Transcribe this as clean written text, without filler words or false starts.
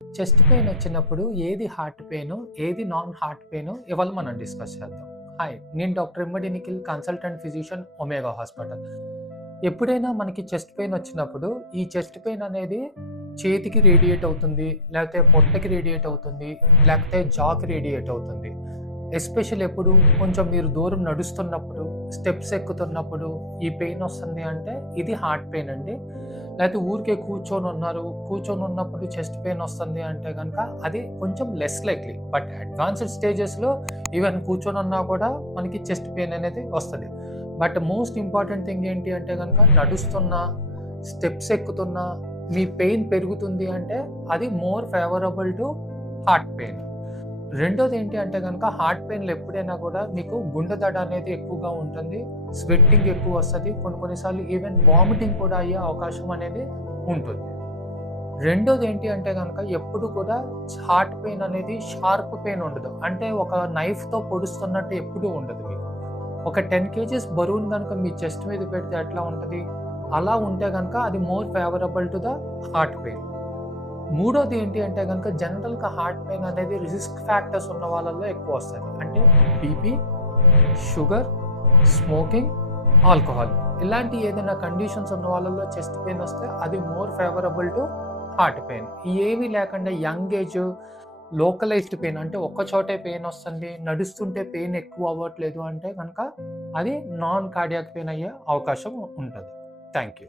Chest pain వచ్చినప్పుడు ఏది heart pain, ఏది నాన్ హార్ట్ పెయిన్ ఇవాళ మనం డిస్కస్ చేద్దాం. హాయ్! నేను doctor Immadi Nikhil, consultant physician, Omega hospital. ఎప్పుడైనా మనకి చెస్ట్ పెయిన్ వచ్చినప్పుడు, ఈ చెస్ట్ పెయిన్ అనేది చేతికి రేడియేట్ అవుతుంది, లేకపోతే పొట్టకి రేడియేట్ అవుతుంది, లేకపోతే జాకి రేడియేట్ అవుతుంది. ఎస్పెషల్ ఎప్పుడు కొంచెం మీరు దూరం నడుస్తున్నప్పుడు, స్టెప్స్ ఎక్కుతున్నప్పుడు ఈ పెయిన్ వస్తుంది అంటే ఇది హార్ట్ పెయిన్ అండి. లేకపోతే ఊరికే కూర్చొనున్నారు, కూర్చొనున్నప్పుడు చెస్ట్ పెయిన్ వస్తుంది అంటే గనక అది కొంచెం లెస్ లైక్లీ. బట్ అడ్వాన్స్‌డ్ స్టేజెస్‌లో ఈవెన్ కూర్చొనున్నా కూడా మనకి చెస్ట్ పెయిన్ అనేది వస్తది. బట్ మోస్ట్ ఇంపార్టెంట్ థింగ్ ఏంటి అంటే గనక నడుస్తున్నా, స్టెప్స్ ఎక్కుతున్నా మీ పెయిన్ పెరుగుతుంది అంటే అది more favourable to heart pain. రెండోదేంటి అంటే గనక హార్ట్ పెయిన్‌లో ఎప్పుడైనా గూడా మీకు గుండె దడ అనేది ఎక్కువగా ఉంటుంది. స్వెట్టింగ్ ఎక్కువొస్తది. కొన్ని కొన్ని సార్లు ఈవెన్ వామిటింగ్ కూడా అయ్యే అవకాశం అనేది ఉంటుంది. రెండోదేంటి అంటే గనక ఎప్పుడు కూడా హార్ట్ పెయిన్ అనేది షార్ప్ పెయిన్ ఉండదు. అంటే ఒక నైఫ్‌తో పొడుస్తున్నట్టు ఎప్పుడూ ఉండదు మీకు. ఒక 10 కేజీస్ బరువుని గనుక మీ చెస్ట్ మీద పెడితే ఎట్లా ఉంటది? అలా ఉంటే గనక అది more favourable to the heart pain. మూడోది ఏంటి అంటే గనుక జనరల్‌గా హార్ట్ పెయిన్ అనేది రిస్క్ ఫ్యాక్టర్స్ ఉన్న వాళ్ళలో ఎక్కువొస్తది. అంటే బీపీ, షుగర్, స్మోకింగ్, ఆల్కహాల్. ఇలాంటి ఏదైనా కండిషన్స్ ఉన్న వాళ్ళలో చెస్ట్ పెయిన్ వస్తే అది more favourable to heart pain. ఏమీ లేకుండా యంగ్ ఏజ్ లోకలైజ్డ్ పెయిన్ అంటే ఒక్క చోటే పెయిన్ వస్తుంది. నడుస్తుంటే పెయిన్ ఎక్కువ అవ్వట్లేదు అంటే గనక అది నాన్ కార్డియాక్ పెయిన్ అయ్యే అవకాశం ఉంటది. Thank you.